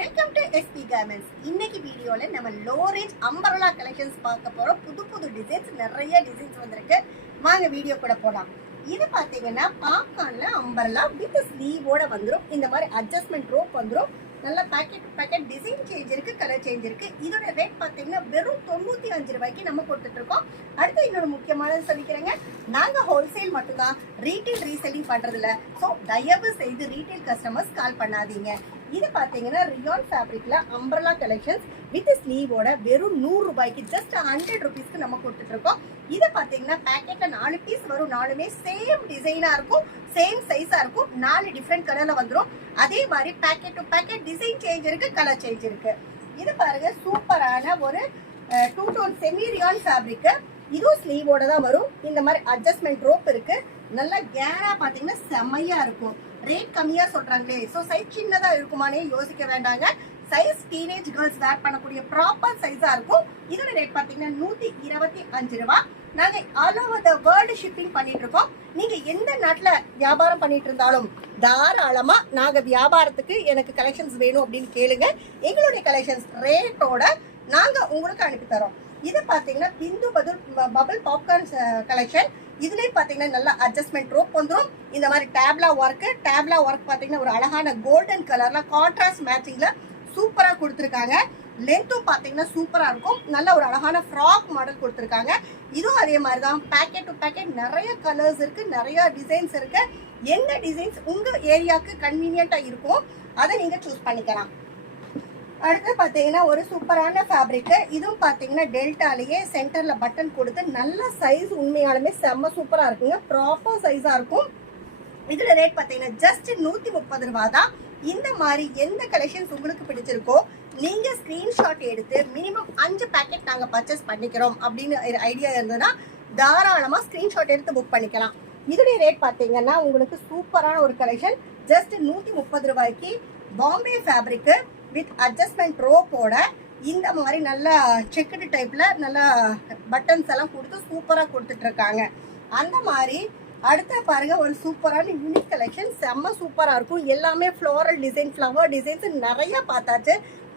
Welcome to SP garments. இன்னைக்கு வீடியோல நம்ம லோ ரேஞ்ச் அம்பரலா கலெக்ஷன்ஸ் பார்க்க போறோம். புது புது டிசைன்ஸ், நிறைய டிசைன்ஸ் வந்திருக்கு. வாங்க வீடியோ கூட போலாம். இது பாத்தீங்கன்னா பாப்கார்ன்ல அம்பரலா வித் ஸ்லீவோட வந்துரும். இந்த மாதிரி அட்ஜஸ்ட்மெண்ட் ரோப் வந்துரும். நல்ல பேக்கெட் பேக்கெட் டிசைன் சேஞ்ச் இருக்கு, கலர் சேஞ்ச் இருக்கு. இதோட ரேட் பாத்தீங்கன்னா வெறும் 95 ரூபாய்க்கு நம்ம கொடுத்துட்டு இருக்கோம். அடுத்து இன்னொரு முக்கியமானது சொல்லிக்கிறேங்க, நாங்க ஹோல்சேல் மட்டும்தான், ரீட்டைல் ரீசெல்லிங் பண்றது இல்ல. ஸோ தயவு செய்து ரீட்டைல் கஸ்டமர்ஸ் கால் பண்ணாதீங்க. இது பாத்தீங்கன்னா ரியான் ஃபேப்ரிக்ல அம்பரலா கலெக்ஷன்ஸ் வித் ஸ்லீவோட வெறும் 100 ரூபாய்க்கு ஜஸ்ட் 100 ருபீஸ்க்கு நம்ம கொடுத்துட்டு இருக்கோம். இது பாத்தீங்கன்னா பேக்கெட்ல 4 பீஸ் வரும். 4மே சேம் டிசைனா இருக்கும், சேம் சைஸா இருக்கும். 4 டிஃப்ரெண்ட் கலர்ல வந்துடும். அதே மாதிரி packet to packet design change இருக்கு, கலர் சேஞ்ச் இருக்கு. இது பாருங்க, சூப்பரான ஒரு 2 டோன் செமி ரியான் ஃபேப்ரிக். இதுவும் ஸ்லீவோட தான் வரும். இந்த மாதிரி அட்ஜஸ்ட்மெண்ட் ரோப் இருக்கு. நல்லா கேரா பாத்தீங்கன்னா செமையா இருக்கும். ரேட் கம்மியா சொல்றாங்களே, ஸோ சைஸ் சின்னதா இருக்குமானே யோசிக்க வேண்டாங்க. சைஸ் டீனேஜ் கேர்ள்ஸ் வேர் பண்ணக்கூடிய ப்ராப்பர் சைஸா இருக்கும். இதோட ரேட் பாத்தீங்கன்னா 125 ரூபாய். நாங்க all over the world shipping பண்ணிட்டு இருக்கோம். நீங்க எந்த நாட்டுல வியாபாரம் பண்ணிட்டு இருந்தாலும் தாராளமா நாங்க வியாபாரத்துக்கு எனக்கு கலெக்ஷன்ஸ் வேணும் அப்படின்னு கேளுங்க. எங்களுடைய கலெக்ஷன்ஸ் ரேட்டோட நாங்க உங்களுக்கு அனுப்பி தரோம். இது பாத்தீங்கன்னா பிந்து பபிள் பாப்கார்ன் கலெக்ஷன். இதுலயே பாத்தீங்கன்னா நல்ல அட்ஜஸ்ட்மெண்ட் ரோப் வந்துடும். இந்த மாதிரி டேப்லா ஒர்க் பாத்தீங்கன்னா ஒரு அழகான கோல்டன் கலர்ல கான்ட்ராஸ்ட் மேட்சிங்ல சூப்பரா கொடுத்துருக்காங்க. லென்த்தும் பாத்தீங்கன்னா சூப்பரா இருக்கும். நல்ல ஒரு அழகான ஃப்ராக் மாடல் கொடுத்துருக்காங்க. இதுவும் அதே மாதிரி தான், பேக்கெட் டு பேக்கெட் நிறைய கலர்ஸ் இருக்கு, நிறைய டிசைன்ஸ் இருக்கு. எந்த டிசைன்ஸ் உங்க ஏரியாவுக்கு கன்வீனியன்ட்டா இருக்கும் அதை நீங்க சூஸ் பண்ணிக்கலாம். அடுத்து பாத்தீங்கன்னா ஒரு சூப்பரான ஃபேப்ரிக். இதுவும் பாத்தீங்கன்னா டெல்டாலேயே சென்டர்ல பட்டன் கொடுத்து நல்ல சைஸ், உண்மையாலுமே செம்ம சூப்பரா இருக்குங்க. ப்ராப்பர் சைஸா இருக்கும். இதுல ரேட் பாத்தீங்கன்னா ஜஸ்ட் 130 ரூபாய் தான். இந்த மாதிரி எந்த கலெக்ஷன்ஸ் உங்களுக்கு பிடிச்சிருக்கோ நீங்க ஸ்கிரீன்ஷாட் எடுத்து மினிமம் 5 பேக்கெட் நாங்க பர்ச்சேஸ் பண்ணிக்கிறோம் அப்படின்னு ஐடியா இருந்ததுன்னா தாராளமா ஸ்கிரீன்ஷாட் எடுத்து புக் பண்ணிக்கலாம். இதோடைய ரேட் பாத்தீங்கன்னா உங்களுக்கு சூப்பரான ஒரு கலெக்ஷன். ஜஸ்ட் 130 ரூபாய்க்கு பாம்பே ஃபேப்ரிக் வித் அட்ஜஸ்ட்மெண்ட் ரோப்போட இந்த மாதிரி நல்லா செக்குடு டைப்ல நல்லா பட்டன்ஸ் எல்லாம் கொடுத்து சூப்பரா கொடுத்துட்டு இருக்காங்க. அந்த மாதிரி அடுத்த பாருங்க ஒரு சூப்பரான யூனிக் கலெக்ஷன், செம்ம சூப்பரா இருக்கும். எல்லாமே ஃப்ளோரல் டிசைன், ஃப்ளவர் டிசைன்ஸ் நிறைய பார்த்தாச்சு.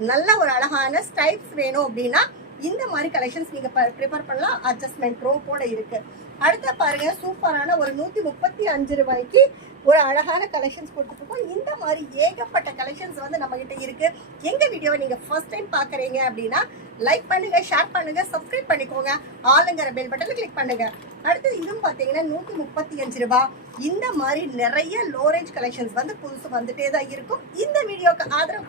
நல்ல ஒரு அழகான ஸ்டைப்ஸ் வேணும் அப்படின்னா இந்த மாதிரி கலெக்ஷன்ஸ் நீங்க ப்ரிப்பேர் பண்ணலாம். அட்ஜஸ்ட்மெண்ட் ரோப்போட இருக்கு. அடுத்த பாருங்க சூப்பரான ஒரு 135 ரூபாய்க்கு ஒரு அழகான கலெக்ஷன்ஸ் கொடுத்துருக்கோம். இந்த மாதிரி ஏகப்பட்ட கலெக்ஷன்ஸ் வந்து நம்ம கிட்ட இருக்கு. எங்க வீடியோவை நீங்க ஃபர்ஸ்ட் டைம் பாக்குறீங்க அப்படின்னா லைக் பண்ணுங்க, ஷேர் பண்ணுங்க, சப்ஸ்கிரைப் பண்ணிக்கோங்க, ஆளுங்கிற பெல் பட்டனை கிளிக் பண்ணுங்க. அடுத்து இதுவும் பாத்தீங்கன்னா 135 ரூபாய். இந்த மாதிரி நிறைய லோ ரேஞ்ச் கலெக்ஷன்ஸ் வந்து புதுசு வந்துட்டே தான் இருக்கும். இந்த வீடியோக்கு ஆதரவு